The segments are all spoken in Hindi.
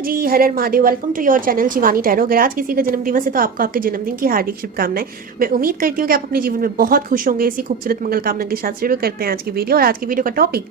जी, हर हर Mahadev. Welcome to your channel Shivani tarot. अगर आज किसी का जन्मदिवस है तो आपको आपके जन्मदिन की हार्दिक शुभकामनाएं। मैं उम्मीद करती हूँ कि आप अपने जीवन में बहुत खुश होंगे। इसी खूबसूरत मंगल कामना के साथ शुरू करते हैं आज की वीडियो। और आज की वीडियो का टॉपिक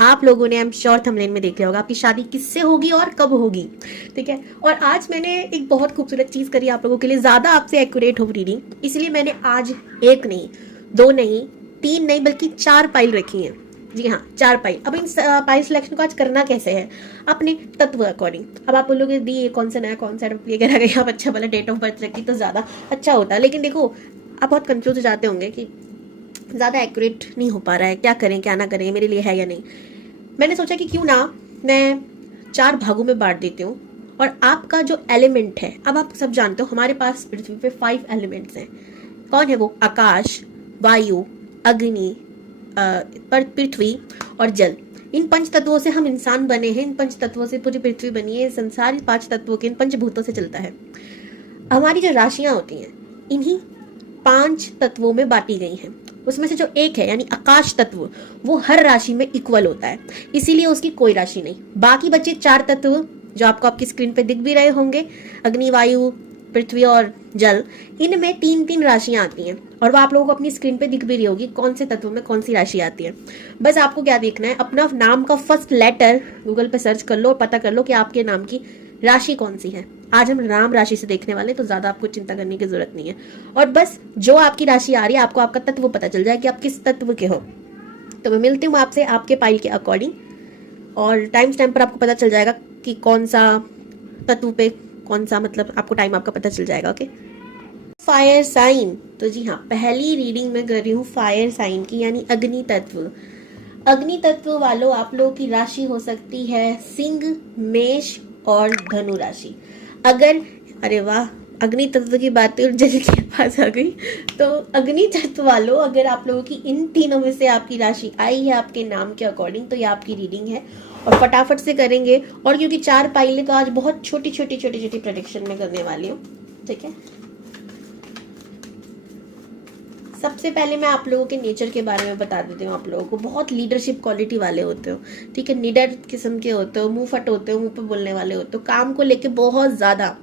आप लोगों ने आई एम श्योर थंबनेल में देख लिया होगा, आपकी शादी किससे होगी और कब होगी। ठीक है, और आज मैंने एक बहुत खूबसूरत चीज करी आप लोगों के लिए, ज्यादा आपसे एक्यूरेट हो रीडिंग, इसलिए मैंने आज एक नहीं, दो नहीं, तीन नहीं, बल्कि 4 पाइल रखी हैं। जी हाँ, 4 पाइल। अब इन पाइल सिलेक्शन को आज करना कैसे है, अपने तत्व अकॉर्डिंग। अब आप बोलोगे दी ये कौन सा नया कॉन्सेप्ट लेकर आ गए आप, अच्छा वाला डेट ऑफ बर्थ रखी तो ज्यादा अच्छा होता। लेकिन देखो, आप बहुत कंफ्यूज हो जाते होंगे कि ज्यादा एक्यूरेट नहीं हो पा रहा है, क्या करें क्या ना करें, मेरे लिए है या नहीं। मैंने सोचा कि क्यों ना मैं 4 भागों में बांट देती हूँ। और आपका जो एलिमेंट है, अब आप सब जानते हो हमारे पास पृथ्वी पे 5 एलिमेंट्स हैं। कौन है वो? आकाश, वायु, अग्नि, पर पृथ्वी और जल। इन 5 तत्वों से हम इंसान बने हैं, इन 5 तत्वों से पूरी पृथ्वी बनी है। संसार 5 तत्वों के, इन पंचभूतों से चलता है। हमारी जो राशियां होती हैं इन्हीं 5 तत्वों में बांटी गई हैं। उसमें से जो एक है यानी आकाश तत्व, वो हर राशि में इक्वल होता है, इसीलिए उसकी कोई राशि नहीं। बाकी बचे 4 तत्व जो आपको आपकी स्क्रीन पे दिख भी रहे होंगे, अग्नि, वायु, पृथ्वी और जल, इनमें 3-3 राशियां आती हैं। और वो आप लोगों को अपनी स्क्रीन पे दिख भी रही होगी कौन से तत्व में कौन सी राशि आती है। बस आपको क्या देखना है, अपना नाम का फर्स्ट लेटर गूगल पे सर्च कर लो और पता कर लो कि आपके नाम की राशि कौन सी है। आज हम राम राशि से देखने वाले, तो ज्यादा आपको चिंता करने की जरूरत नहीं है। और बस जो आपकी राशि आ रही है, आपको आपका तत्व पता चल जाए कि आप किस तत्व के हो। तो मैं मिलती हूँ आपसे आपके पाइल के अकॉर्डिंग, और टाइम स्टैम्प पर आपको पता चल जाएगा कि कौन सा तत्व पे कौन सा, मतलब आपको टाइम आपका पता चल जाएगा। Okay, fire sign. तो जी हाँ, पहली रीडिंग में कर रही हूँ फायर साइन की, यानी अग्नि तत्व। अग्नि तत्व वालों, आप लोगों की राशि हो सकती है सिंह, मेष और धनु राशि। अगर, अरे वाह, अग्नि तत्व की बातें जल के पास आ गई। तो अग्नि तत्व वालों, अगर आप लोगों की इन तीनों में से आपकी राशि आई है आपके नाम के अकॉर्डिंग, तो ये आपकी रीडिंग है। और फटाफट से करेंगे, और क्योंकि 4 पाइले तो आज बहुत छोटी छोटी छोटी छोटी प्रेडिक्शन में करने वाली हूँ। ठीक है, सबसे पहले मैं आप लोगों के नेचर के बारे में बता देती हूँ। आप लोगों को बहुत लीडरशिप क्वालिटी वाले होते हो, ठीक है, निडर किस्म के होते हो, मुंह फट होते हो, मुंह पे बोलने वाले होते हो, काम को लेके बहुत ज्यादा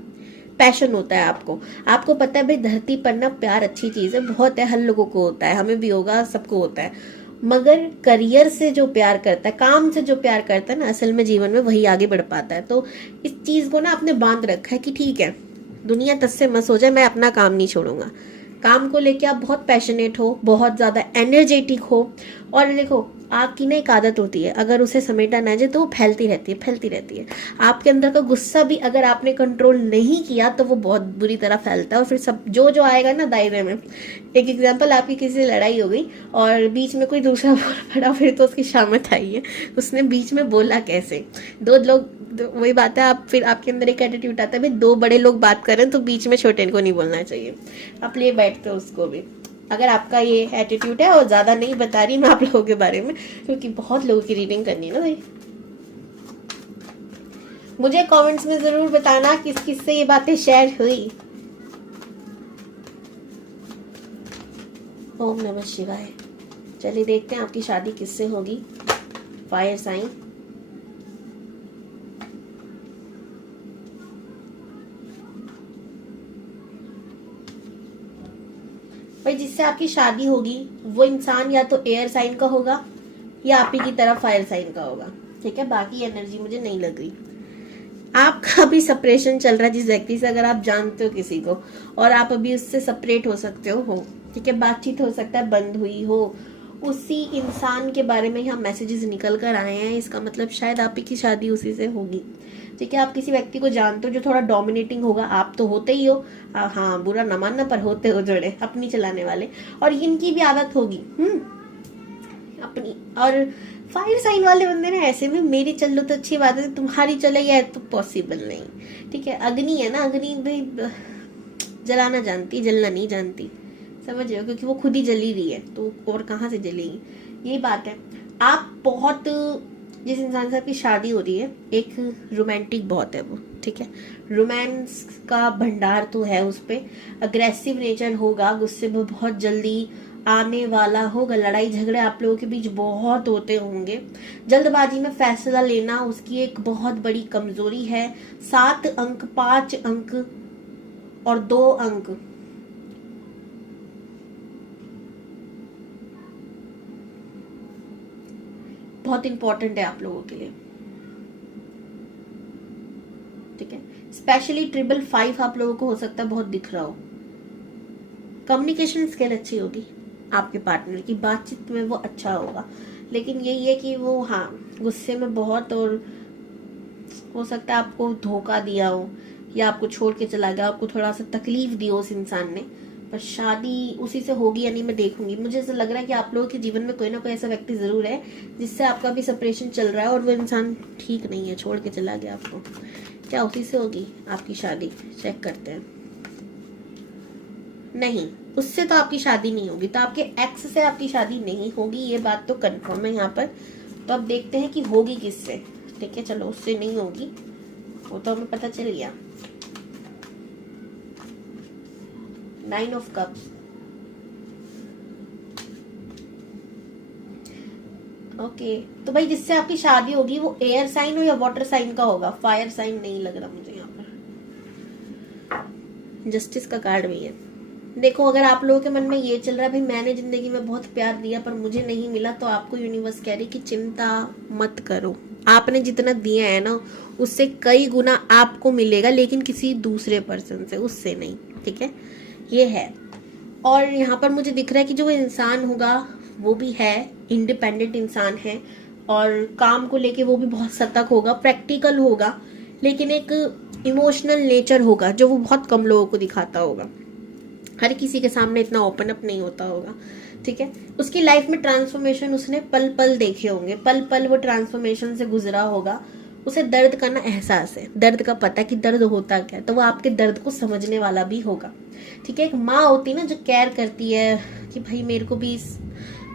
पैशन होता है आपको। आपको पता है भाई, धरती पर ना प्यार अच्छी चीज है, बहुत है, हर लोगों को होता है, हमें भी होगा, सबको होता है। मगर करियर से जो प्यार करता है, काम से जो प्यार करता है ना, असल में जीवन में वही आगे बढ़ पाता है। तो इस चीज को ना आपने बांध रखा है कि ठीक है, दुनिया तस से मस हो जाए, मैं अपना काम नहीं छोड़ूंगा। काम को लेके आप बहुत पैशनेट हो, बहुत ज्यादा एनर्जेटिक हो। और देखो, आग की ना एक आदत होती है, अगर उसे समेटा ना जाए तो वो फैलती रहती है, फैलती रहती है। आपके अंदर का गुस्सा भी अगर आपने कंट्रोल नहीं किया तो वो बहुत बुरी तरह फैलता है, और फिर सब जो जो आएगा ना दायरे में। एक एग्जांपल, आपकी किसी से लड़ाई हो गई और बीच में कोई दूसरा बोल पड़ा, फिर तो उसकी शामत आई है, उसने बीच में बोला कैसे। दो लोग, वही बात है, आप फिर आपके अंदर एक एटीट्यूड आता है, भाई 2 बड़े लोग बात करें तो बीच में छोटे को नहीं बोलना चाहिए, आप ले बैठते हो उसको भी। अगर आपका ये एटीट्यूड है, और ज्यादा नहीं बता रही मैं आप लोगों के बारे में, क्योंकि बहुत लोगों की रीडिंग करनी है ना भाई। मुझे कमेंट्स में जरूर बताना किस किस से ये बातें शेयर हुई। ओम नमः शिवाय। चलिए देखते हैं आपकी शादी किससे होगी। Fire sign. भाई, जिससे आपकी शादी होगी वो इंसान या तो एयर साइन का होगा या आप ही की तरह फायर साइन का होगा। ठीक है, बाकी एनर्जी मुझे नहीं लग रही। आपका भी सेपरेशन चल रहा है जिस व्यक्ति से, अगर आप जानते हो किसी को, और आप अभी उससे सेपरेट हो सकते हो। ठीक है, बातचीत हो सकता है बंद हुई हो, उसी इंसान के बारे में यहाँ मैसेजेस निकल कर आए हैं। इसका मतलब शायद आप ही की शादी उसी से होगी। ठीक है, आप किसी व्यक्ति को जानते हो जो थोड़ा डोमिनेटिंग होगा, आप तो होते ही हो, हाँ बुरा न मानना, पर होते हो जोड़े अपनी चलाने वाले, और इनकी भी आदत होगी अपनी। और फायर साइन वाले बंदे ना, ऐसे में मेरी चल लो तो अच्छी बात है, तुम्हारी चले या तो पॉसिबल नहीं। ठीक है, अग्नि है ना, अग्नि भाई जलाना जानती, जलना नहीं जानती, समझ रहे हो, क्योंकि वो खुद ही जली रही है तो और कहाँ से जलेगी, यही बात है। आप बहुत, जिस इंसान से आपकी शादी हो रही है, एक रोमांटिक बहुत है वो। ठीक है, रोमांस का भंडार तो है उस पे, अग्रेसिव नेचर होगा, गुस्से में बहुत जल्दी आने वाला होगा। लड़ाई झगड़े आप लोगों के बीच बहुत होते होंगे। जल्दबाजी में फैसला लेना उसकी एक बहुत बड़ी कमजोरी है। 7 अंक, 5 अंक और 2 अंक बहुत इंपॉर्टेंट है आप लोगों के लिए, ठीक है। स्पेशली 555 आप लोगों को हो सकता है बहुत दिख रहा हो। कम्युनिकेशन स्किल अच्छी होगी आपके पार्टनर की, बातचीत में वो अच्छा होगा, लेकिन यही है कि वो गुस्से में बहुत, और हो सकता है आपको धोखा दिया हो या आपको छोड़ के चला गया, आपको थोड़ा सा तकलीफ दी हो उस इंसान ने, पर शादी उसी से होगी या नहीं मैं देखूंगी। मुझे ऐसा लग रहा है कि आप लोगों के जीवन में कोई ना कोई ऐसा व्यक्ति जरूर है जिससे आपका भी सेपरेशन चल रहा है और वो इंसान ठीक नहीं है, छोड़ के चला गया आपको। क्या उसी से होगी आपकी शादी? चेक करते हैं। नहीं, उससे तो आपकी शादी नहीं होगी, तो आपके एक्स से आपकी शादी नहीं होगी, ये बात तो कंफर्म है यहाँ पर। तो अब देखते हैं कि होगी किससे, ठीक है। चलो, उससे नहीं होगी, वो तो हमें पता चल गया। 9 ऑफ कप्स, ओके। तो भाई जिससे आपकी शादी होगी वो एयर साइन हो या वाटर साइन का होगा, फायर साइन नहीं लग रहा मुझे यहाँ पर। जस्टिस का कार्ड भी है। देखो, अगर आप लोगों के मन में ये चल रहा है भाई मैंने जिंदगी में बहुत प्यार दिया पर मुझे नहीं मिला, तो आपको यूनिवर्स कह रही कि चिंता मत करो। आपने जितना दिया है ना उससे कई गुना आपको मिलेगा, लेकिन किसी दूसरे पर्सन से, उससे नहीं, ठीक है। ये है। और यहाँ पर मुझे दिख रहा है कि जो इंसान होगा वो भी है इंडिपेंडेंट इंसान है, और काम को लेके वो भी बहुत सतर्क होगा, प्रैक्टिकल होगा, लेकिन एक इमोशनल नेचर होगा जो वो बहुत कम लोगों को दिखाता होगा। हर किसी के सामने इतना ओपन अप नहीं होता होगा, ठीक है। उसकी लाइफ में ट्रांसफॉर्मेशन उसने पल पल देखे होंगे, पल पल वो ट्रांसफॉर्मेशन से गुजरा होगा। उसे दर्द का ना एहसास है, दर्द का पता कि दर्द होता क्या है, तो वो आपके दर्द को समझने वाला भी होगा, ठीक है। एक माँ होती है ना जो केयर करती है कि भाई मेरे को भी,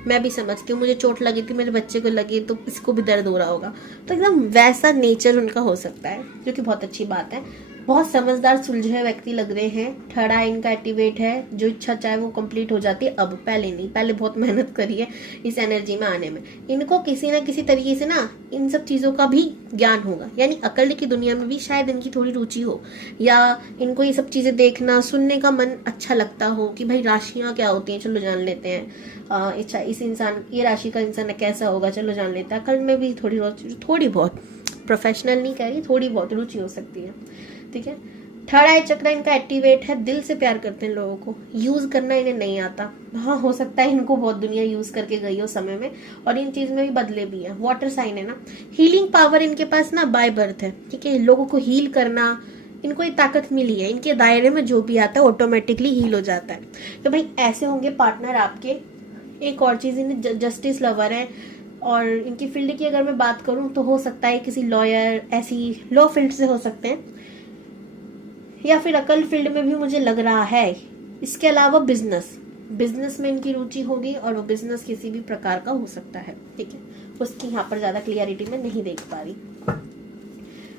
मैं भी समझती हूँ, मुझे चोट लगी थी, मेरे बच्चे को लगी तो इसको भी दर्द हो रहा होगा, तो एकदम वैसा नेचर उनका हो सकता है, जो कि बहुत अच्छी बात है। बहुत समझदार सुलझे व्यक्ति लग रहे हैं। थर्ड आई इनका एक्टिवेट है, जो इच्छा चाहे वो कंप्लीट हो जाती है। अब पहले नहीं, पहले बहुत मेहनत करी है इस एनर्जी में आने में। इनको किसी ना किसी तरीके से ना इन सब चीजों का भी ज्ञान होगा, यानी अकल की दुनिया में भी शायद इनकी थोड़ी रुचि हो, या इनको ये सब चीजें देखना सुनने का मन अच्छा लगता हो कि भाई राशियां क्या होती हैं, चलो जान लेते हैं। अच्छा, इस इंसान, ये राशि का इंसान कैसा होगा, चलो जान लेते हैं। अकल में भी थोड़ी बहुत, प्रोफेशनल नहीं कह रही, थोड़ी बहुत रुचि हो सकती है, ठीक है। थर्ड आई चक्र इनका एक्टिवेट है। दिल से प्यार करते हैं लोगों को, यूज करना इन्हें नहीं आता। हाँ, हो सकता है इनको बहुत दुनिया यूज करके गई हो समय में, और इन चीज में भी बदले भी है। वाटर साइन है ना, हीलिंग पावर इनके पास ना बाय बर्थ है, ठीक है। लोगों को हील करना इनको ये ताकत मिली है, इनके दायरे में जो भी आता है ऑटोमेटिकली हील हो जाता है। तो भाई ऐसे होंगे पार्टनर आपके। एक और चीज, इन्हें जस्टिस लवर है, और इनकी फील्ड की अगर मैं बात करूं तो हो सकता है किसी लॉयर, ऐसी लॉ फील्ड से हो सकते हैं, या फिर अकल फील्ड में भी मुझे लग रहा है। इसके अलावा बिजनेस में इनकी रुचि होगी, और वो बिजनेस किसी भी प्रकार का हो सकता है, ठीक है। उसकी यहाँ पर ज्यादा क्लियरिटी में नहीं देख पा रही।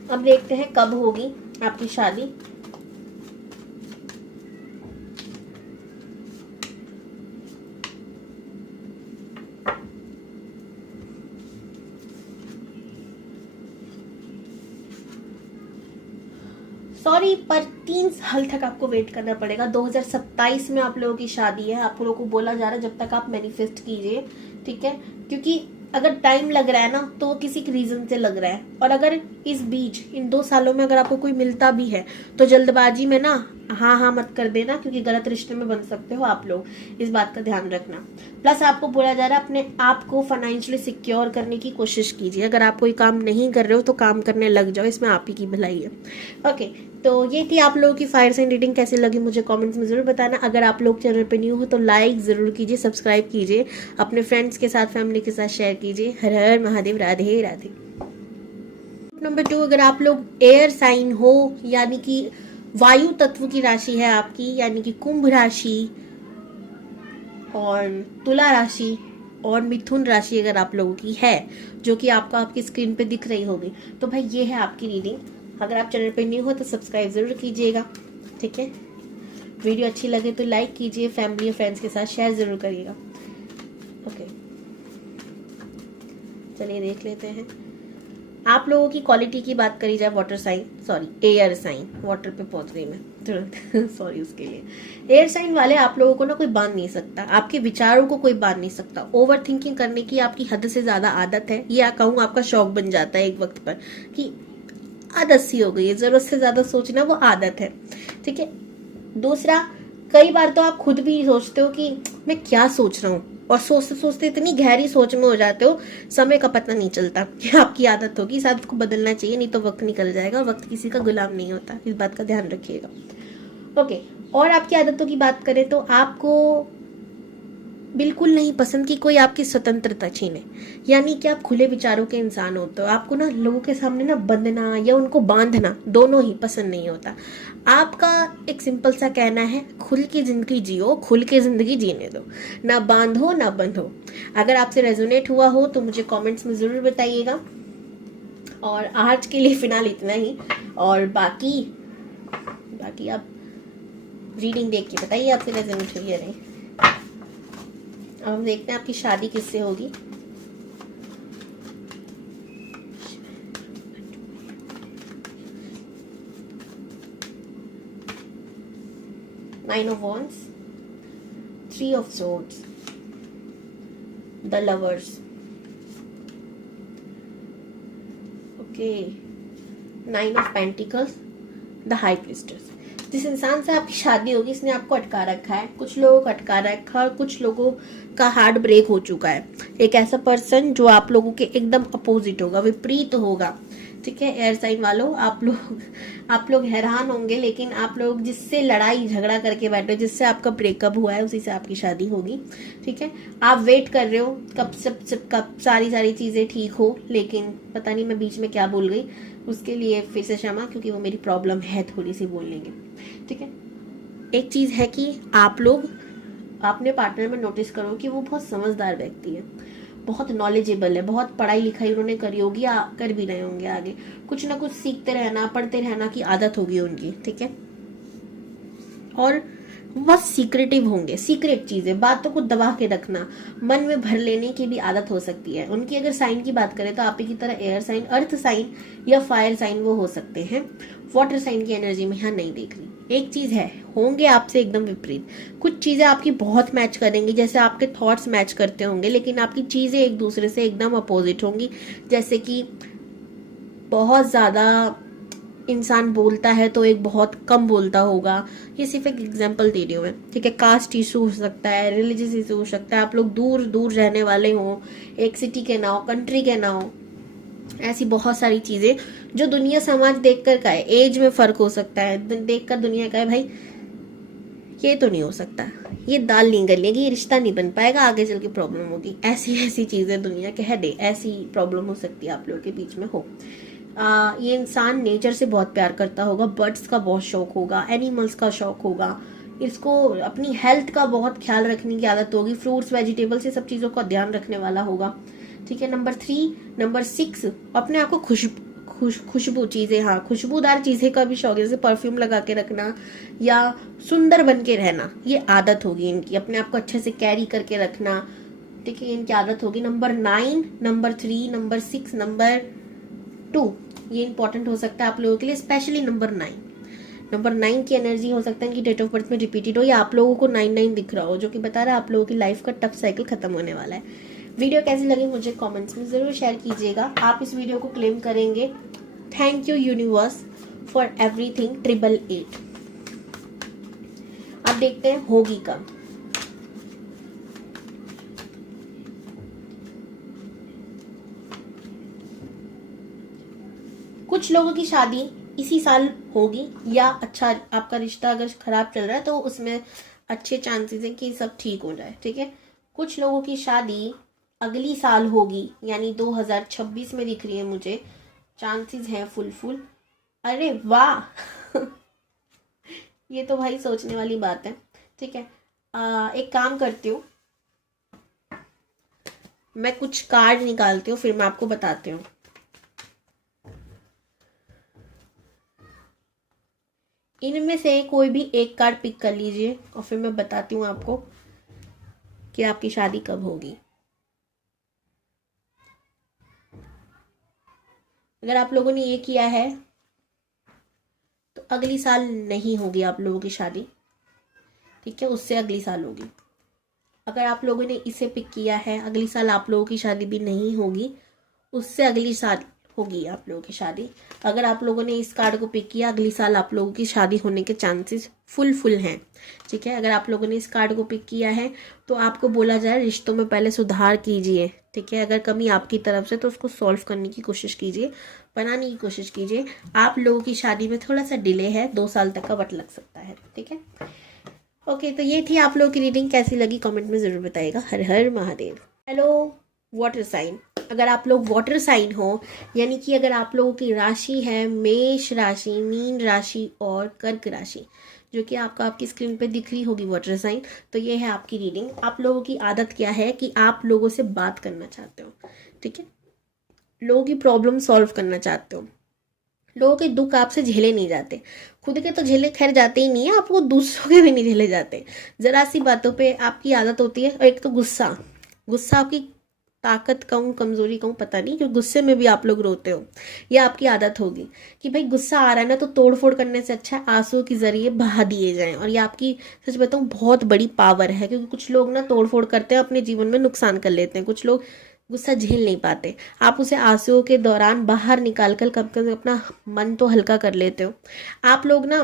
अब देखते हैं कब होगी आपकी शादी। सॉरी, पर 3 साल तक आपको वेट करना पड़ेगा। 2027 में आप लोगों की शादी है। आप लोगों को बोला जा रहा है जब तक आप मैनिफेस्ट कीजिए, ठीक है। क्योंकि अगर टाइम लग रहा है ना तो किसी रीजन से लग रहा है, और अगर इस बीच इन 2 सालों में अगर आपको कोई मिलता भी है तो जल्दबाजी में ना हाँ मत कर देना, क्योंकि गलत रिश्ते में बन सकते हो आप लोग, इस बात का ध्यान रखना। प्लस आपको बोला जा रहा है अपने आप को फाइनेंशियली सिक्योर करने की कोशिश कीजिए। अगर आप कोई काम नहीं कर रहे हो तो काम करने लग जाओ, इसमें आप ही की भलाई है, ओके। तो ये थी आप लोगों की फायर साइन रीडिंग। कैसे लगी मुझे कमेंट्स में जरूर बताना। अगर आप लोग चैनल पे न्यू हो तो लाइक जरूर कीजिए, सब्सक्राइब कीजिए, अपने फ्रेंड्स के साथ, फैमिली के साथ शेयर कीजिए। हर हर महादेव, राधे राधे। नंबर 2, अगर आप लोग एयर साइन हो, यानी कि वायु तत्व की राशि है आपकी, यानी कि कुंभ राशि और तुला राशि और मिथुन राशि अगर आप लोगों की है, जो कि आपकी स्क्रीन पे दिख रही होगी, तो भाई ये है आपकी रीडिंग। अगर आप चैनल पे न्यू हो तो सब्सक्राइब जरूर कीजिएगा, ठीक है। वीडियो अच्छी लगे तो लाइक कीजिए, फैमिली और फ्रेंड्स के साथ शेयर ज़रूर करिएगा। ओके, चलिए देख लेते हैं। आप लोगों की क्वालिटी की बात करी जाए, water sign, sorry air sign, water पे पहुंच रही मैं तुरंत सॉरी उसके लिए। एयर साइन वाले आप लोगों को ना कोई बांध नहीं सकता, आपके विचारों को कोई बांध नहीं सकता। ओवर थिंकिंग करने की आपकी हद से ज्यादा आदत है, या कहूँ आपका शौक बन जाता है एक वक्त पर, कि आदत सी हो गई है, जरूरत से ज्यादा सोचना वो आदत है, ठीक है। दूसरा, कई बार तो आप खुद भी सोचते हो कि मैं क्या सोच रहा हूँ, और सोचते सोचते इतनी गहरी सोच में हो जाते हो, समय का पता नहीं चलता। कि आपकी आदत होगी, इस आदत को बदलना चाहिए, नहीं तो वक्त निकल जाएगा, और वक्त किसी का गुलाम नहीं होता, इस बात का ध्यान रखिएगा। ओके, और आपकी आदतों की बात करें तो आपको बिल्कुल नहीं पसंद कि कोई आपकी स्वतंत्रता छीने, यानी कि आप खुले विचारों के इंसान होते हो। आपको ना लोगों के सामने ना बंधना या उनको बांधना, दोनों ही पसंद नहीं होता। आपका एक सिंपल सा कहना है, खुल की जिंदगी जियो, खुल के जिंदगी जीने दो, ना बांधो ना बंधो। अगर आपसे रेजोनेट हुआ हो तो मुझे कमेंट्स में जरूर बताइएगा। और आज के लिए फिलहाल इतना ही, और बाकी आप रीडिंग देख के बताइए आपसे रेजोनेट हुई या नहीं। अब हम देखते हैं आपकी शादी किससे होगी। Nine of wands, three of swords, the lovers, okay, nine of pentacles, the high priestess. जिस इंसान से आपकी शादी होगी इसने आपको अटका रखा है, कुछ लोगों को अटका रखा है, और कुछ लोगों का हार्ट ब्रेक हो चुका है। एक ऐसा पर्सन जो आप लोगों के एकदम अपोजिट होगा, विपरीत होगा, ठीक है। एयर साइन वालों, आप लोग हैरान होंगे, लेकिन आप लोग जिससे लड़ाई झगड़ा करके बैठे हो, जिससे आपका ब्रेकअप हुआ है, उसी से आपकी शादी होगी, ठीक है। आप वेट कर रहे हो कब सारी चीजें ठीक हो, लेकिन पता नहीं मैं बीच में क्या बोल गई, उसके लिए फिर से क्षमा, क्योंकि वो मेरी प्रॉब्लम है थोड़ी सी बोलने की, ठीक है। एक चीज है कि आप लोग अपने पार्टनर में नोटिस करो कि वो बहुत समझदार व्यक्ति है, बहुत नॉलेजेबल है, बहुत पढ़ाई लिखाई उन्होंने करी होगी या कर भी रहे होंगे, आगे कुछ ना कुछ सीखते रहना, पढ़ते रहना की आदत होगी उनकी, ठीक है। और बहुत सीक्रेटिव होंगे, सीक्रेट चीजें, बातों को दबा के रखना, मन में भर लेने की भी आदत हो सकती है उनकी। अगर साइन की बात करें तो आप ही की तरह एयर साइन, अर्थ साइन या फायर साइन वो हो सकते हैं। वाटर साइन की एनर्जी में यहाँ नहीं देख रही। एक चीज है, होंगे आपसे एकदम विपरीत, कुछ चीजें आपकी बहुत मैच करेंगी, जैसे आपके थॉट्स मैच करते होंगे, लेकिन आपकी चीजें एक दूसरे से एकदम अपोजिट होंगी। जैसे कि बहुत ज्यादा इंसान बोलता है तो एक बहुत कम बोलता होगा, ये सिर्फ एक एग्जांपल दे रही हूँ मैं, ठीक है। कास्ट इशू हो सकता है, रिलीजियस इशू हो सकता है, आप लोग दूर दूर रहने वाले हो, एक सिटी के ना हो, कंट्री के ना हो, ऐसी बहुत सारी चीजें जो दुनिया समाज देखकर का है। एज में फर्क हो सकता है, देखकर दुनिया का है भाई ये तो नहीं हो सकता, ये दाल नहीं गलेगी, ये रिश्ता नहीं बन पाएगा, आगे चल के प्रॉब्लम होगी, ऐसी चीजें दुनिया कह दे, ऐसी प्रॉब्लम हो सकती है आप लोगों के बीच में हो। ये इंसान नेचर से बहुत प्यार करता होगा, बर्ड्स का बहुत शौक होगा, एनिमल्स का शौक होगा, इसको अपनी हेल्थ का बहुत ख्याल रखने की आदत होगी, फ्रूट्स वेजिटेबल्स ये सब चीजों का ध्यान रखने वाला होगा, ठीक है। नंबर 3, नंबर 6, अपने आप को खुशबू चीजें, हाँ खुशबूदार चीजें का भी शौक, जैसे परफ्यूम लगा के रखना या सुंदर बन के रहना, ये आदत होगी इनकी, अपने आप को अच्छे से कैरी करके रखना, ठीक है, इनकी आदत होगी। नंबर 9, नंबर 3, नंबर 6, नंबर 2, ये इंपॉर्टेंट हो सकता है आप लोगों के लिए, स्पेशली नंबर 9 की एनर्जी हो सकता है कि डेट ऑफ बर्थ में रिपीटेड हो, या आप लोगों को 9 दिख रहा हो, जो कि बता रहा है आप लोगों की लाइफ का टफ साइकिल खत्म होने वाला है। वीडियो कैसी लगी मुझे कमेंट्स में जरूर शेयर कीजिएगा। आप इस वीडियो को क्लेम करेंगे, thank you universe for everything 888। अब देखते हैं होगी कब। कुछ लोगों की शादी इसी साल होगी, या अच्छा आपका रिश्ता अगर खराब चल रहा है तो उसमें अच्छे चांसेस है कि सब ठीक हो जाए, ठीक है। कुछ लोगों की शादी अगली साल होगी, यानी 2026 में दिख रही है मुझे, चांसेस हैं फुल। अरे वाह ये तो भाई सोचने वाली बात है, ठीक है। एक काम करती हूँ, मैं कुछ कार्ड निकालती हूँ, फिर मैं आपको बताती हूँ। इनमें से कोई भी एक कार्ड पिक कर लीजिए और फिर मैं बताती हूँ आपको कि आपकी शादी कब होगी। अगर आप लोगों ने ये किया है तो अगली साल नहीं होगी आप लोगों की शादी, ठीक है, उससे अगली साल होगी। अगर आप लोगों ने इसे पिक किया है, अगली साल आप लोगों की शादी भी नहीं होगी, उससे अगली साल होगी आप लोगों की शादी। अगर आप लोगों ने इस कार्ड को पिक किया, अगली साल आप लोगों की शादी होने के चांसेस फुल हैं, ठीक है। अगर आप लोगों ने इस कार्ड को पिक किया है तो आपको बोला जाए रिश्तों में पहले सुधार कीजिए, ठीक है। अगर कमी आपकी तरफ से तो उसको सॉल्व करने की कोशिश कीजिए, बनाने की कोशिश कीजिए। आप लोगों की शादी में थोड़ा सा डिले है, 2 साल तक का वक्त लग सकता है, ठीक है। ओके, तो ये थी आप लोगों की रीडिंग। कैसी लगी कमेंट में ज़रूर बताइएगा। हर हर महादेव। हेलो वाटर साइन, अगर आप लोग वाटर साइन हो, यानी कि अगर आप लोगों की राशि है मेष राशि, मीन राशि और कर्क राशि, जो कि आपकी स्क्रीन पे दिख रही होगी वाटर साइन, तो ये है आपकी रीडिंग। आप लोगों की आदत क्या है कि आप लोगों से बात करना चाहते हो, ठीक है, लोगों की प्रॉब्लम सॉल्व करना चाहते हो, लोगों के दुख आपसे झेले नहीं जाते, खुद के तो झेले खैर जाते ही नहीं है, आपको दूसरों के भी नहीं झेले जाते। जरा सी बातों पे आपकी आदत होती है। और एक तो गुस्सा, गुस्सा आपकी ताकत कहूँ कमजोरी कहूँ पता नहीं, क्योंकि गुस्से में भी आप लोग रोते हो। ये आपकी आदत होगी कि भाई गुस्सा आ रहा है ना, तो तोड़ फोड़ करने से अच्छा है आंसू के जरिए बहा दिए जाएं। और ये आपकी सच बताऊँ बहुत बड़ी पावर है, क्योंकि कुछ लोग ना तोड़ फोड़ करते हैं, अपने जीवन में नुकसान कर लेते हैं। कुछ लोग गुस्सा झेल नहीं पाते, आप उसे आंसुओं के दौरान बाहर निकाल कर कम से कम अपना मन तो हल्का कर लेते हो। आप लोग ना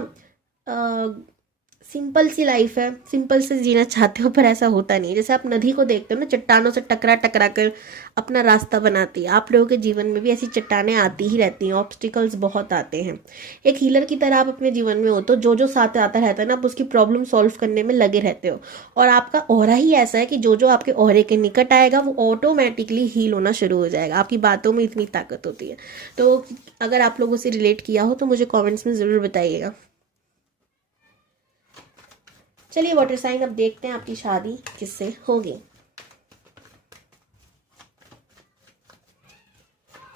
सिंपल सी लाइफ है, सिंपल से जीना चाहते हो, पर ऐसा होता नहीं। जैसे आप नदी को देखते हो ना, चट्टानों से टकरा टकरा कर अपना रास्ता बनाती है, आप लोगों के जीवन में भी ऐसी चट्टानें आती ही रहती हैं, ऑब्स्टिकल्स बहुत आते हैं। एक हीलर की तरह आप अपने जीवन में हो, तो जो जो साथ आता रहता है ना, आप उसकी प्रॉब्लम सॉल्व करने में लगे रहते हो। और आपका ऑरा ही ऐसा है कि जो जो आपके ऑरे के निकट आएगा वो ऑटोमेटिकली हील होना शुरू हो जाएगा। आपकी बातों में इतनी ताकत होती है। तो अगर आप लोगों से रिलेट किया हो तो मुझे कॉमेंट्स में ज़रूर बताइएगा। चलिए वाटर साइन, अब देखते हैं आपकी शादी किससे होगी।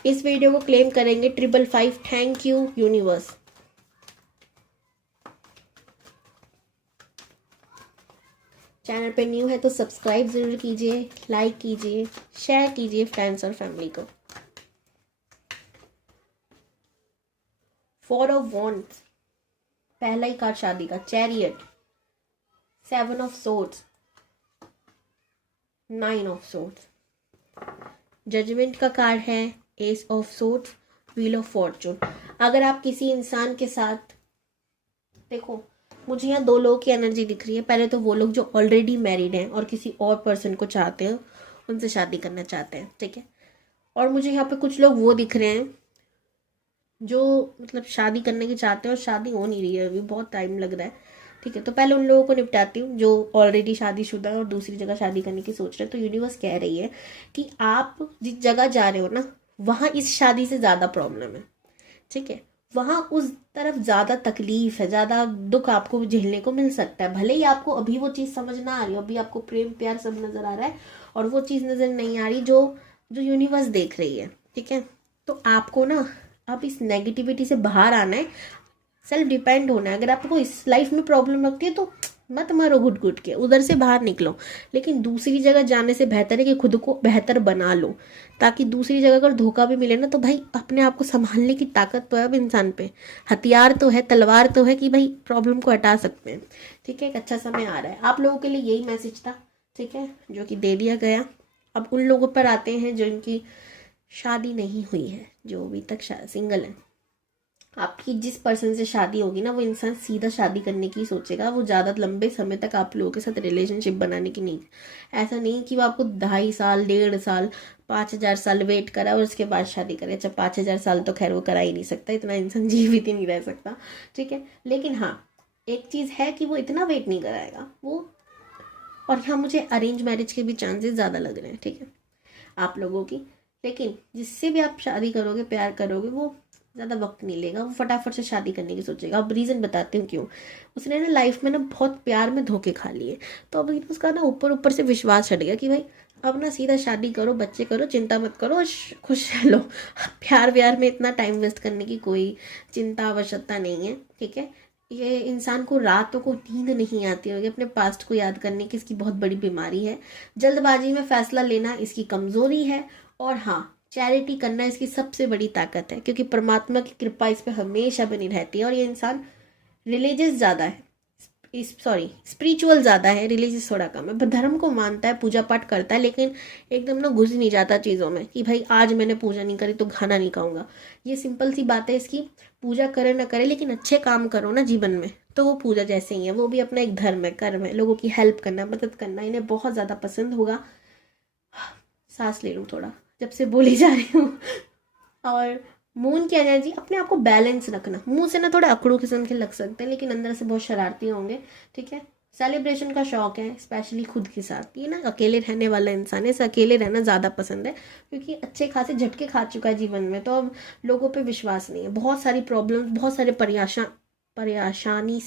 इस वीडियो को क्लेम करेंगे 555। Thank you universe. चैनल पे न्यू है तो सब्सक्राइब जरूर कीजिए, लाइक कीजिए, शेयर कीजिए फ्रेंड्स और फैमिली को। 4 ऑफ वॉन्ड्स, पहला ही कार्ड शादी का। Chariot, 7 of swords, 9 of swords, judgement का कार्ड है, ace of swords, wheel of fortune. अगर आप किसी इंसान के साथ, देखो मुझे यहाँ 2 लोगों की एनर्जी दिख रही है। पहले तो वो लोग जो ऑलरेडी मैरिड हैं और किसी और पर्सन को चाहते हैं, उनसे शादी करना चाहते हैं, ठीक है। और मुझे यहाँ पे कुछ लोग वो दिख रहे हैं जो मतलब शादी करने की चाहते हैं और शादी हो नहीं रही है, अभी बहुत टाइम लग रहा है, ठीक है। तो पहले उन लोगों को निपटाती हूँ जो ऑलरेडी शादीशुदा है और दूसरी जगह शादी करने की सोच रहे हैं। तो यूनिवर्स कह रही है कि आप जिस जगह जा रहे हो ना, वहाँ इस शादी से ज़्यादा प्रॉब्लम है, ठीक है। वहाँ उस तरफ ज़्यादा तकलीफ है, ज़्यादा दुख आपको झेलने को मिल सकता है। भले ही आपको अभी वो चीज़ समझ ना आ रही हो, अभी आपको प्रेम प्यार सब नज़र आ रहा है और वो चीज़ नज़र नहीं आ रही जो जो यूनिवर्स देख रही है, ठीक है। तो आपको ना अब इस नेगेटिविटी से बाहर आना है, सेल्फ डिपेंड होना है। अगर आपको इस लाइफ में प्रॉब्लम लगती है तो मत मरो घुट घुट के, उधर से बाहर निकलो। लेकिन दूसरी जगह जाने से बेहतर है कि खुद को बेहतर बना लो, ताकि दूसरी जगह अगर धोखा भी मिले ना, तो भाई अपने आप को संभालने की ताकत तो है अब इंसान पे, हथियार तो है, तलवार तो है कि भाई प्रॉब्लम को हटा सकते हैं, ठीक है। एक अच्छा समय आ रहा है आप लोगों के लिए, यही मैसेज था, ठीक है, जो कि दे दिया गया। अब उन लोगों पर आते हैं जो इनकी शादी नहीं हुई है, जो अभी तक सिंगल है। आपकी जिस पर्सन से शादी होगी ना, वो इंसान सीधा शादी करने की सोचेगा, वो ज़्यादा लंबे समय तक आप लोगों के साथ रिलेशनशिप बनाने की नहीं। ऐसा नहीं कि वो आपको 2.5 साल 1.5 साल 5,000 साल वेट करा और उसके बाद शादी करे। अच्छा 5,000 साल तो खैर वो करा ही नहीं सकता, इतना इंसान जीवित ही नहीं रह सकता, ठीक है। लेकिन हाँ एक चीज़ है कि वो इतना वेट नहीं कराएगा वो। और हाँ मुझे अरेंज मैरिज के भी चांसेस ज़्यादा लग रहे हैं, ठीक है, आप लोगों की। लेकिन जिससे भी आप शादी करोगे, प्यार करोगे, वो ज़्यादा वक्त नहीं लेगा, वो फटाफट से शादी करने की सोचेगा। अब रीज़न बताती हूँ क्यों। उसने ना लाइफ में ना बहुत प्यार में धोखे खा लिए, तो अब उसका ना ऊपर ऊपर से विश्वास हट गया कि भाई अब ना सीधा शादी करो, बच्चे करो, चिंता मत करो, खुश रह लो। प्यार व्यार में इतना टाइम वेस्ट करने की कोई चिंता आवश्यकता नहीं है, ठीक है। ये इंसान को रातों को नींद नहीं आती होगी अपने पास्ट को याद करने की, इसकी बहुत बड़ी बीमारी है। जल्दबाजी में फैसला लेना इसकी कमजोरी है। और हाँ, चैरिटी करना इसकी सबसे बड़ी ताकत है, क्योंकि परमात्मा की कृपा इस पर हमेशा बनी रहती है। और ये इंसान रिलीजियस ज़्यादा है, स्पिरिचुअल ज़्यादा है, रिलीजियस थोड़ा कम है। धर्म को मानता है, पूजा पाठ करता है, लेकिन एकदम ना घुस नहीं जाता चीज़ों में कि भाई आज मैंने पूजा नहीं करी तो खाना नहीं खाऊंगा। ये सिंपल सी बात है इसकी। पूजा करे ना करे, लेकिन अच्छे काम करो ना जीवन में, तो वो पूजा जैसे ही है। वो भी अपना एक धर्म है, कर्म है, लोगों की हेल्प करना, मदद करना इन्हें बहुत ज़्यादा पसंद होगा। सांस ले लूँ थोड़ा, जब से बोली जा रही हूँ। और मून की एनर्जी, अपने आप को बैलेंस रखना। मुंह से ना थोड़े अकड़ू किस्म के लग सकते हैं, लेकिन अंदर से बहुत शरारती होंगे, ठीक है। सेलिब्रेशन का शौक है, स्पेशली खुद के साथ। ये ना अकेले रहने वाला इंसान है, इसे अकेले रहना ज़्यादा पसंद है, क्योंकि अच्छे खासे झटके खा चुका है जीवन में, तो अब लोगों पे विश्वास नहीं है। बहुत सारी प्रॉब्लम्स, बहुत सारे परेशानी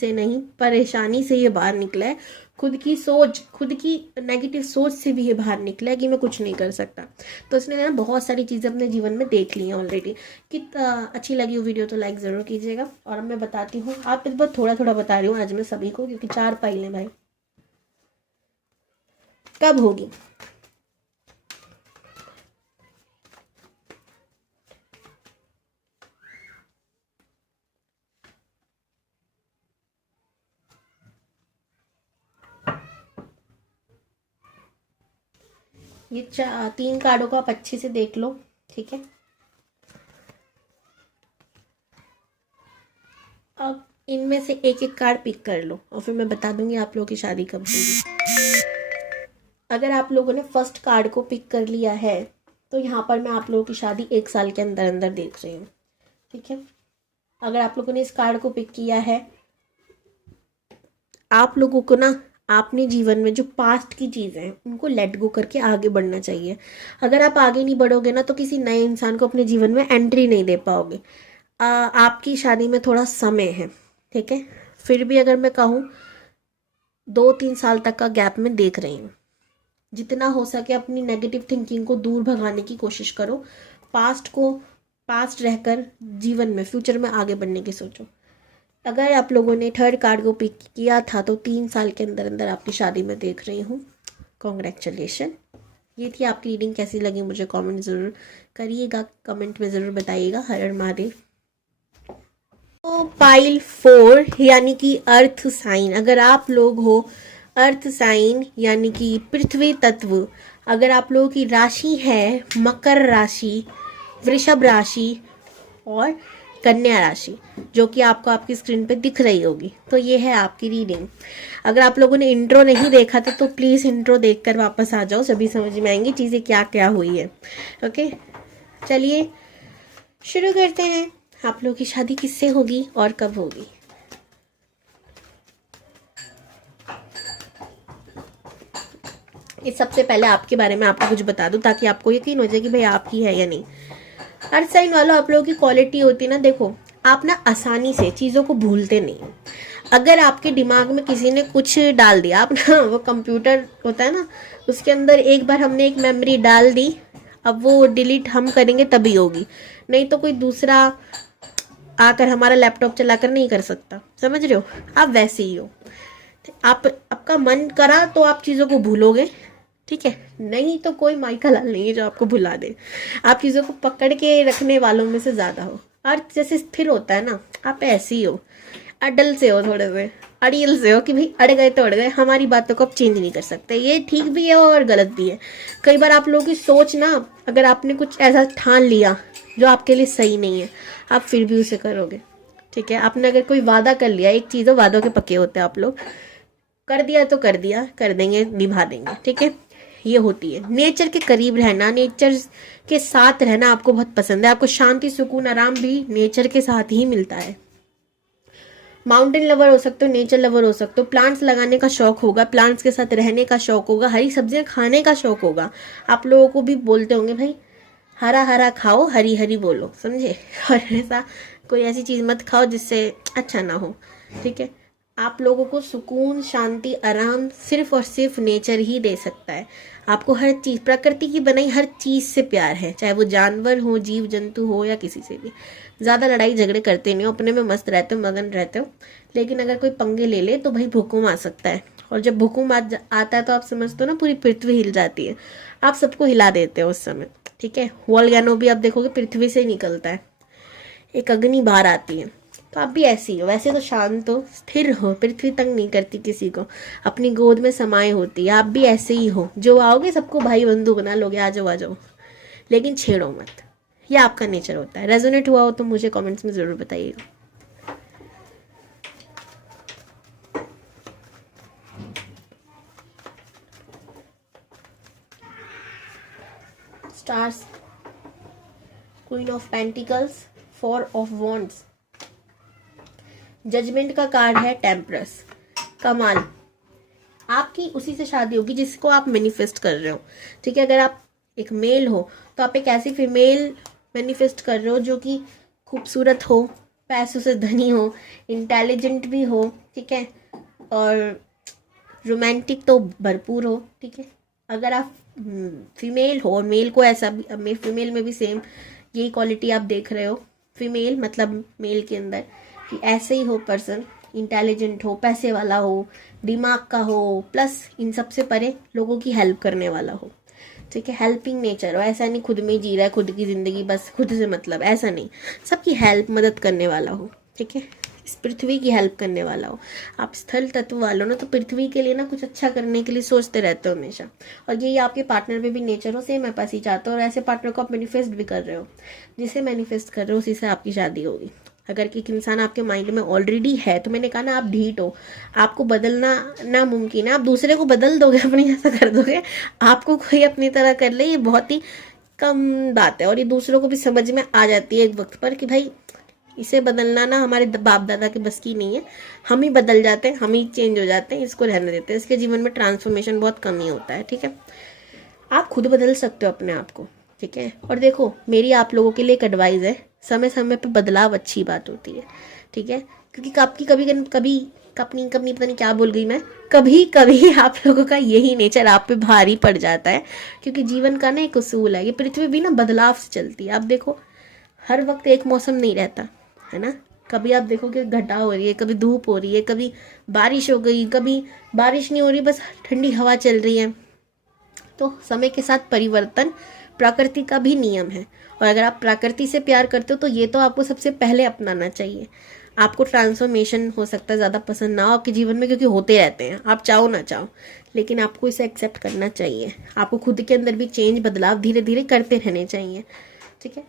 से ये बाहर निकला है। खुद की सोच, खुद की नेगेटिव सोच से भी ये बाहर निकला है कि मैं कुछ नहीं कर सकता। तो इसने ना बहुत सारी चीज़ें अपने जीवन में देख ली हैं ऑलरेडी। कि अच्छी लगी वो वीडियो तो लाइक ज़रूर कीजिएगा। और अब मैं बताती हूँ, आप इस बार थोड़ा थोड़ा बता रही हूँ आज मैं सभी को, क्योंकि 4 फाइल हैं भाई। कब होगी? ये 3 कार्डों को आप अच्छे से देख लो, ठीक है। अब इनमें से एक एक कार्ड पिक कर लो और फिर मैं बता दूंगी आप लोगों की शादी कब होगी। अगर आप लोगों ने फर्स्ट कार्ड को पिक कर लिया है, तो यहाँ पर मैं आप लोगों की शादी 1 साल के अंदर अंदर देख रही हूँ, ठीक है। अगर आप लोगों ने इस कार्ड को पिक किया है, आप लोगों को ना अपने जीवन में जो पास्ट की चीज़ें हैं उनको लेट गो करके आगे बढ़ना चाहिए। अगर आप आगे नहीं बढ़ोगे ना, तो किसी नए इंसान को अपने जीवन में एंट्री नहीं दे पाओगे। आपकी शादी में थोड़ा समय है, ठीक है। फिर भी अगर मैं कहूँ 2-3 साल तक का गैप में देख रही हूँ। जितना हो सके अपनी नेगेटिव थिंकिंग को दूर भगाने की कोशिश करो। पास्ट रहकर जीवन में, फ्यूचर में आगे बढ़ने की सोचो। अगर आप लोगों ने थर्ड कार्ड को पिक किया था, तो 3 साल के अंदर अंदर आपकी शादी में देख रही हूँ। कॉन्ग्रेचुलेशन। ये थी आपकी रीडिंग। कैसी लगी मुझे कमेंट ज़रूर करिएगा, कमेंट में ज़रूर बताइएगा। हर हर महादेव। तो पाइल 4 यानी कि अर्थ साइन, अगर आप लोग हो अर्थ साइन यानी कि पृथ्वी तत्व, अगर आप लोगों की राशि है मकर राशि, वृषभ राशि और कन्या राशि, जो कि आपको आपकी स्क्रीन पे दिख रही होगी, तो ये है आपकी रीडिंग। अगर आप लोगों ने इंट्रो नहीं देखा था, तो प्लीज़ इंट्रो देखकर वापस आ जाओ, सभी समझ में आएंगी चीज़ें क्या क्या हुई है। ओके, चलिए शुरू करते हैं। आप लोगों की शादी किससे होगी और कब होगी? इस सबसे पहले आपके बारे में आपको कुछ बता दूं, ताकि आपको यकीन हो जाए कि भाई आपकी है या नहीं। अर्थ साइन वालों, आप लोगों की क्वालिटी होती है ना, देखो आप ना आसानी से चीज़ों को भूलते नहीं। अगर आपके दिमाग में किसी ने कुछ डाल दिया, आप ना वो कंप्यूटर होता है ना, उसके अंदर एक बार हमने एक मेमोरी डाल दी, अब वो डिलीट हम करेंगे तभी होगी, नहीं तो कोई दूसरा आकर हमारा लैपटॉप चलाकर नहीं कर सकता। समझ रहे हो? आप वैसे ही हो। आपका मन करा तो आप चीज़ों को भूलोगे, ठीक है, नहीं तो कोई माइका लाल नहीं है जो आपको भुला दे। आप चीज़ों को पकड़ के रखने वालों में से ज़्यादा हो। अर्थ जैसे स्थिर होता है ना, आप ऐसे ही हो। अडल से हो, थोड़े से अड़ियल से हो कि भाई अड़ गए तो अड़ गए, हमारी बातों को आप चेंज नहीं कर सकते। ये ठीक भी है और गलत भी है। कई बार आप लोगों की सोच ना, अगर आपने कुछ ऐसा ठान लिया जो आपके लिए सही नहीं है, आप फिर भी उसे करोगे, ठीक है। आपने अगर कोई वादा कर लिया, एक चीज़ हो, वादों के पक्के होते हैं आप लोग, कर दिया तो कर दिया, कर देंगे, निभा देंगे, ठीक है। ये होती है। नेचर के करीब रहना, नेचर के साथ रहना आपको बहुत पसंद है। आपको शांति, सुकून, आराम भी नेचर के साथ ही मिलता है। माउंटेन लवर हो सकते हो, नेचर लवर हो सकते हो। प्लांट्स लगाने का शौक होगा, प्लांट्स के साथ रहने का शौक होगा, हरी सब्जियां खाने का शौक होगा। आप लोगों को भी बोलते होंगे भाई हरा हरा खाओ, हरी हरी बोलो, समझे। और ऐसा कोई ऐसी चीज़ मत खाओ जिससे अच्छा ना हो, ठीक है। आप लोगों को सुकून, शांति, आराम सिर्फ और सिर्फ नेचर ही दे सकता है। आपको हर चीज़, प्रकृति की बनाई हर चीज़ से प्यार है, चाहे वो जानवर हो, जीव जंतु हो या किसी से भी। ज़्यादा लड़ाई झगड़े करते नहीं हो, अपने में मस्त रहते हो, मगन रहते हो। लेकिन अगर कोई पंगे ले ले तो भाई भूकंप आ सकता है, और जब भूकंप आता है तो आप समझते हो ना, पूरी पृथ्वी हिल जाती है। आप सबको हिला देते हो उस समय, ठीक है। वोल्केनो भी आप देखोगे पृथ्वी से निकलता है, एक अग्नि बाहर आती है। तो आप भी ऐसी हो, वैसे तो शांत हो, स्थिर हो, पृथ्वी तंग नहीं करती किसी को, अपनी गोद में समाये होती है। आप भी ऐसे ही हो, जो आओगे सबको भाई बंधु बना लोगे, आ जाओ आ जाओ, लेकिन छेड़ो मत। ये आपका नेचर होता है। रेजोनेट हुआ हो तो मुझे कमेंट्स में ज़रूर बताइएगा। Stars, queen of pentacles, four of wands, judgement का कार्ड है टेम्परस। कमाल, आपकी उसी से शादी होगी जिसको आप मैनिफेस्ट कर रहे हो, ठीक है। अगर आप एक मेल हो तो आप एक ऐसी फीमेल मैनिफेस्ट कर रहे हो जो कि खूबसूरत हो, पैसों से धनी हो, इंटेलिजेंट भी हो, ठीक है, और रोमांटिक तो भरपूर हो, ठीक है। अगर आप फीमेल हो और मेल को ऐसा भी, फीमेल में भी सेम यही क्वालिटी आप देख रहे हो, फीमेल मतलब मेल के अंदर, कि ऐसे ही हो पर्सन, इंटेलिजेंट हो, पैसे वाला हो, दिमाग का हो, प्लस इन सब से परे लोगों की हेल्प करने वाला हो, ठीक है। हेल्पिंग नेचर हो, ऐसा नहीं खुद में जी रहा है, खुद की ज़िंदगी बस खुद से मतलब, ऐसा नहीं, सबकी हेल्प, मदद करने वाला हो, ठीक है। इस पृथ्वी की हेल्प करने वाला हो। आप स्थल तत्व वालों ना, तो पृथ्वी के लिए ना कुछ अच्छा करने के लिए सोचते रहते हो हमेशा, और यही आपके पार्टनर में भी नेचर हो, सेम ऐसा ही चाहते हो, और ऐसे पार्टनर को आप मैनिफेस्ट भी कर रहे हो। जिसे मैनिफेस्ट कर रहे हो उसी से आपकी शादी होगी। अगर एक इंसान आपके माइंड में ऑलरेडी है तो मैंने कहा ना, आप ढीठ हो, आपको बदलना नामुमकिन है। आप दूसरे को बदल दोगे, अपने जैसा कर दोगे, आपको कोई अपनी तरह कर ले, ये बहुत ही कम बात है। और ये दूसरों को भी समझ में आ जाती है एक वक्त पर कि भाई इसे बदलना ना हमारे बाप दादा के बस की नहीं है, हम ही बदल जाते हैं, हम ही चेंज हो जाते हैं, इसको रहने देते हैं। इसके जीवन में ट्रांसफॉर्मेशन बहुत कम ही होता है, ठीक है। आप खुद बदल सकते हो अपने आप को, ठीक है। और देखो, मेरी आप लोगों के लिए एक एडवाइस है, समय समय पर बदलाव अच्छी बात होती है, ठीक है। क्योंकि आपकी कभी कभी अपनी कंपनी, पता नहीं क्या बोल गई मैं, कभी कभी आप लोगों का यही नेचर आप पे भारी पड़ जाता है। क्योंकि जीवन का ना एक उसूल है, ये पृथ्वी भी ना बदलाव से चलती है। आप देखो, हर वक्त एक मौसम नहीं रहता है ना। कभी आप देखो कि घटा हो रही है, कभी धूप हो रही है, कभी बारिश हो गई, कभी बारिश नहीं हो रही, बस ठंडी हवा चल रही है। तो समय के साथ परिवर्तन प्रकृति का भी नियम है। और अगर आप प्रकृति से प्यार करते हो तो ये तो आपको सबसे पहले अपनाना चाहिए। आपको ट्रांसफॉर्मेशन हो सकता है ज़्यादा पसंद ना हो आपके जीवन में, क्योंकि होते रहते हैं, आप चाहो ना चाहो, लेकिन आपको इसे एक्सेप्ट करना चाहिए। आपको खुद के अंदर भी चेंज, बदलाव धीरे धीरे करते रहने चाहिए, ठीक है।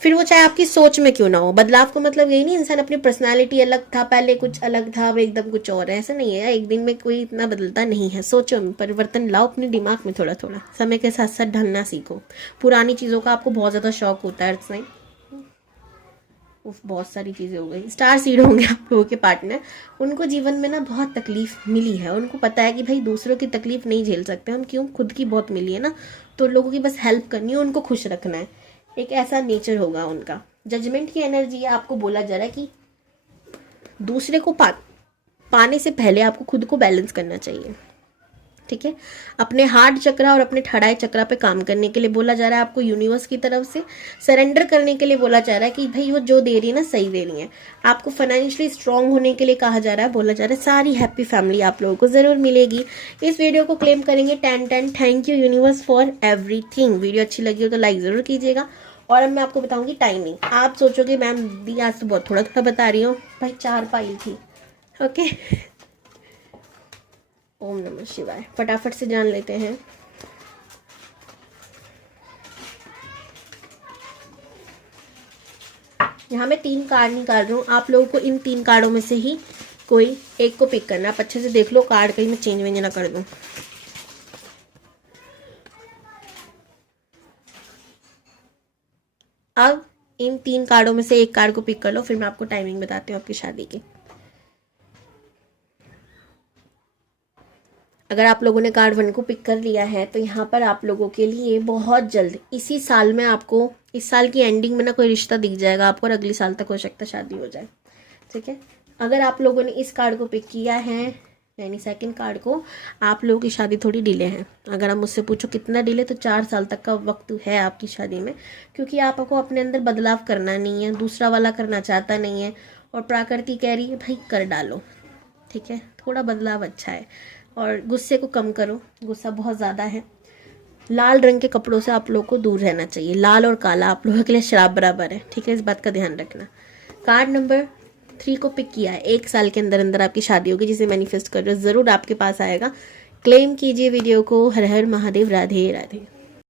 फिर वो चाहे आपकी सोच में क्यों ना हो। बदलाव का मतलब यही नहीं इंसान अपनी पर्सनालिटी अलग था, पहले कुछ अलग था, अब एकदम कुछ और है, ऐसा नहीं है। एक दिन में कोई इतना बदलता नहीं है। सोचो में परिवर्तन लाओ अपने दिमाग में, थोड़ा थोड़ा समय के साथ साथ ढलना सीखो। पुरानी चीज़ों का आपको बहुत ज़्यादा शौक होता है, अर्थ साइन, बहुत सारी चीज़ें हो गई। स्टार सीड होंगे आप लोगों के पार्टनर, उनको जीवन में ना बहुत तकलीफ मिली है। उनको पता है कि भाई दूसरों की तकलीफ नहीं झेल सकते हम, क्यों, खुद की बहुत मिली है ना, तो लोगों की बस हेल्प करनी है, उनको खुश रखना है। एक ऐसा नेचर होगा उनका। जजमेंट की एनर्जी है, आपको बोला जा रहा है कि दूसरे को पाने से पहले आपको खुद को बैलेंस करना चाहिए, ठीक है। अपने हार्ट चक्रा और अपने ठड़ाई चक्रा पे काम करने के लिए बोला जा रहा है आपको। यूनिवर्स की तरफ से सरेंडर करने के लिए बोला जा रहा है कि भाई वो जो दे रही है ना, सही दे रही है। आपको फाइनेंशियली स्ट्रांग होने के लिए कहा जा रहा है, बोला जा रहा है सारी हैप्पी फैमिली आप लोगों को जरूर मिलेगी। इस वीडियो को क्लेम करेंगे 10/10। Thank you universe for everything. Video अच्छी लगी हो तो लाइक जरूर कीजिएगा। और अब मैं आपको बताऊंगी टाइमिंग। आप सोचोगे मैम दी आज तो बहुत थोड़ा थोड़ा बता रही हूँ, भाई 4 फाइल थी, ओके। ओम नमः शिवाय। फटाफट से जान लेते हैं। यहाँ मैं 3 कार्ड निकाल रही हूँ, आप लोगों को इन 3 कार्डों में से ही कोई एक को पिक करना। आप अच्छे से देख लो कार्ड, कहीं मैं चेंज वेंज ना कर दूँ। अब इन 3 कार्डों में से एक कार्ड को पिक कर लो, फिर मैं आपको टाइमिंग बताती हूँ आपकी शादी की। अगर आप लोगों ने कार्ड 1 को पिक कर लिया है तो यहाँ पर आप लोगों के लिए बहुत जल्द इसी साल में, आपको इस साल की एंडिंग में ना कोई रिश्ता दिख जाएगा आपको, और अगले साल तक हो सकता है शादी हो जाए, ठीक है। अगर आप लोगों ने इस कार्ड को पिक किया है, यानी सेकंड कार्ड को, आप लोगों की शादी थोड़ी डिले है। अगर आप मुझसे पूछो कितना डिले, तो 4 साल तक का वक्त है आपकी शादी में, क्योंकि आपको अपने अंदर बदलाव करना नहीं है, दूसरा वाला करना चाहता नहीं है। और प्रकृति कह रही है भाई कर डालो, ठीक है, थोड़ा बदलाव अच्छा है। और गुस्से को कम करो, गुस्सा बहुत ज़्यादा है। लाल रंग के कपड़ों से आप लोग को दूर रहना चाहिए। लाल और काला आप लोगों के लिए शराब बराबर है, ठीक है, इस बात का ध्यान रखना। कार्ड नंबर 3 को पिक किया है। 1 साल के अंदर अंदर आपकी शादी होगी, जिसे मैनिफेस्ट कर रहे हो, ज़रूर आपके पास आएगा। क्लेम कीजिए वीडियो को। हर हर महादेव, राधे राधे।